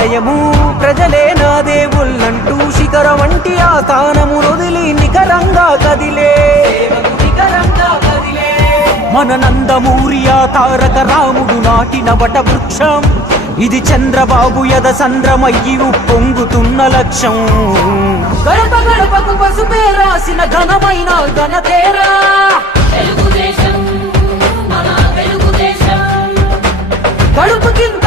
దేవాలయము ప్రజలే నా దేవుళ్ళంటూ శిఖర వంటి ఆ స్థానము వదిలి నికరంగా కదిలే. మన నందమూరి ఆ తారక రాముడు నాటిన వట వృక్షం ఇది చంద్రబాబు యద సంద్రమయ్యి పొంగుతున్న లక్ష్యం. గడప గడపకు పసుపే రాసిన ఘనమైన ఘనతేరా. తెలుగుదేశం మన తెలుగుదేశం. కడుపు కింద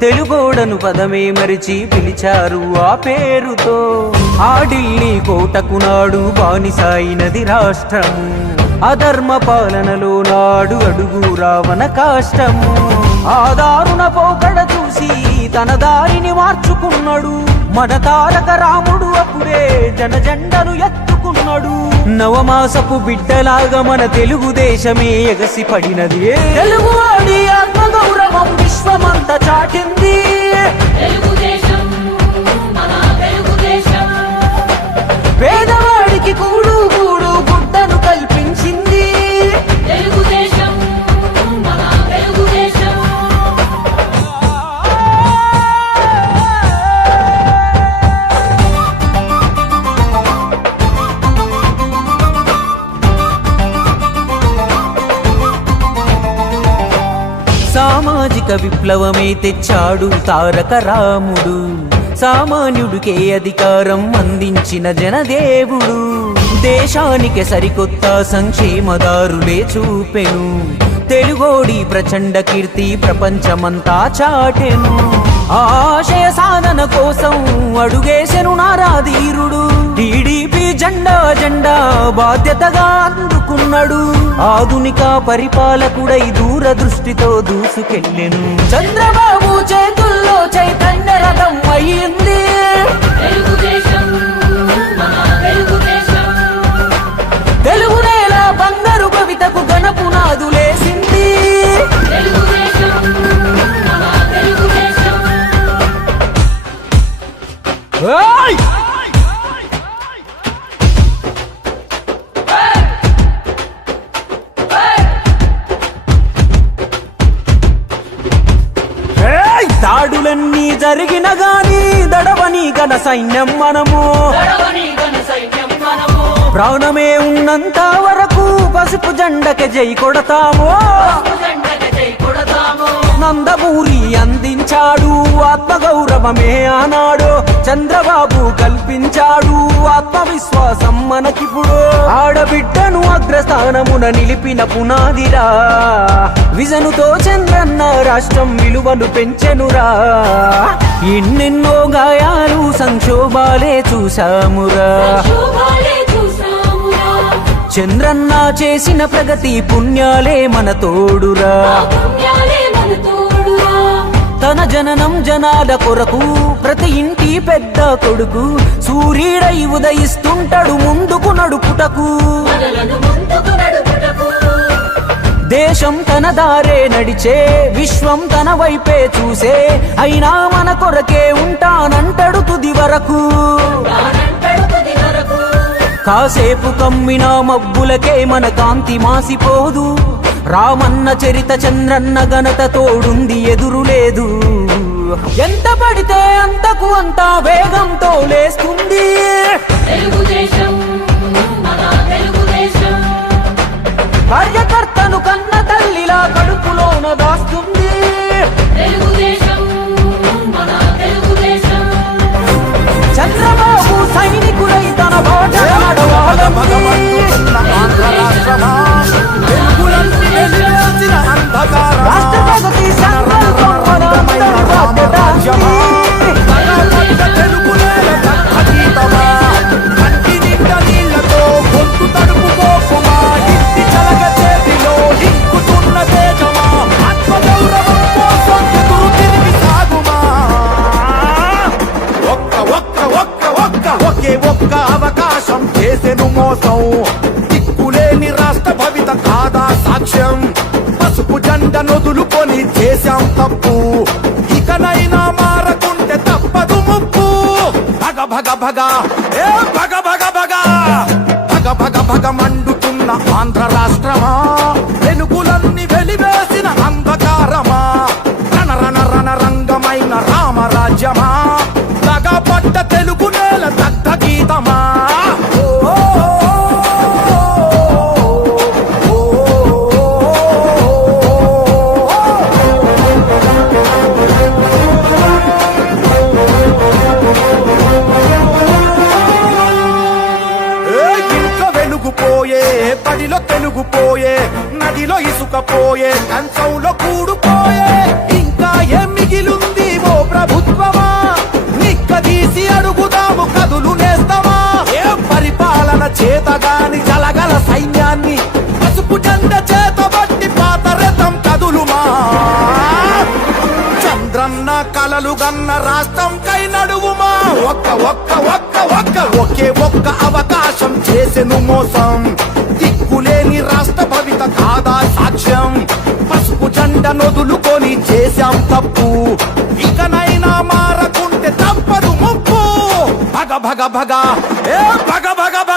తెలుగోడను పదమే మరిచి పిలిచారు ఆ పేరుతో. ఆ ఢిల్లీ కోటకు నాడు బానిసాయినది రాష్ట్రము. అధర్మ పాలనలో నాడు అడుగు రావణ కాష్టము. ఆ దారుణ పోకడ చూసి తన దారిని మార్చుకున్నాడు. మన తారక రాముడు అప్పుడే జనజెండను ఎత్తుకున్నాడు. నవమాసపు బిడ్డలాగా మన తెలుగుదేశమే ఎగసి పడినది తెలుగువాడి ఆత్మగౌరవ Yanlış zamanda terk విప్లవమే తెచ్చాడు తారక రాముడు. సామాన్యుడికే అధికారం అందించిన జనదేవుడు. దేశానికి సరికొత్త సంక్షేమదారులే చూపెను. తెలుగోడి ప్రచండ కీర్తి ప్రపంచమంతా చాటెను. ఆశయ సాధన కోసం అడుగేసెను నారాధీరుడు. టీడీపీ జెండా జెండా బాధ్యతగా అందుకున్నాడు. ఆధునిక పరిపాలకుడై దూరదృష్టితో దూసుకెళ్ళెను. చంద్రబాబు చేతుల్లో చైతన్య రథం అయ్యింది. తెలుగుదేశం మన తెలుగుదేశం. జరిగిన గాని దడవని గణ సైన్యం మనము. ప్రాణమే ఉన్నంత వరకు పసుపు జెండకి జై కొడతాము. జెండకి జై కొడతాము. నందమూరి అందించాడు ఆత్మగౌరవమే ఆనాడు. చంద్రబాబు కల్పించాడు ఆత్మవిశ్వాసం మనకిప్పుడు. ఆడబిడ్డను అగ్రస్థానమున నిలిపిన పునాదిరా. విజనుతో చంద్రన్న రాష్ట్రం విలువను పెంచెనురా. ఎన్నెన్నో గాయాలు సంక్షోభాలే చూసామురా చంద్రన్న చేసిన ప్రగతి పుణ్యాలే మన తోడురా. పుణ్యాలే మన తోడురా తన జననం జనాల కొరకు ప్రతి ఇంటి పెద్ద కొడుకు సూర్యుడై ఉదయిస్తుంటాడు ముందుకు నడుపుటకు. దేశం తన దారే నడిచే విశ్వం తన వైపే చూసే అయినా మన కొరకే ఉంటానంటడు తుది వరకు. కాసేపు కమ్మిన మబ్బులకే మన కాంతి మాసిపోదు. రామన్న చరిత చంద్రన్న ఘనత తోడుంది ఎదురు లేదు. ఎంత పడితే అంతకు అంత వేగంతో లేస్తుంది కార్యకర్తను కన్న తల్లిలా కడుపులోన దాస్తుంది. మోసం. దిక్కులేని రాష్ట్ర భవిత కాదా సాక్ష్యం. పసుపు జెండ నొదులుకొని చేశాం తప్పు. ఇకనైనా మారకుంటే తప్పదు ముప్పు. భగ భగ భగ. ఏ భగ భగ భగ. భగ భగ భగ మండుతున్న ఆంధ్ర రాష్ట్రమా? వెలుగులన్నీ వెలివేసిన అంధకారమా? రణ రణ రణ రంగమైన రామరాజ్యమా? పడ్డ తెలుగు పోయే కంచంలో కూడుపోయే ఇంకా ఏం మిగిలుంది ఓ ప్రభుత్వమా? నిక్కదీసి అడుగుదాము కదులు నేస్తామా? ఏ పరిపాలన చేతగాని జలగల సైన్యాన్ని పసుపు జెండ చేతబట్టి పాత రథం కదులుమా? చంద్రన్న కలలు గన్న రాష్ట్రం కై నడువుమా? ఒక్క ఒక్క ఒక్క ఒక్క ఒకే ఒక్క అవకాశం చేసెను మోసం. దిక్కులేని దోషం పసుపు జెండ నొదులుకొని చేశాం తప్పు. ఇకనైనా మారకుంటే తప్పదు ముప్పు. భగ భగ భగ. ఏ భగ భగ భగ భగ.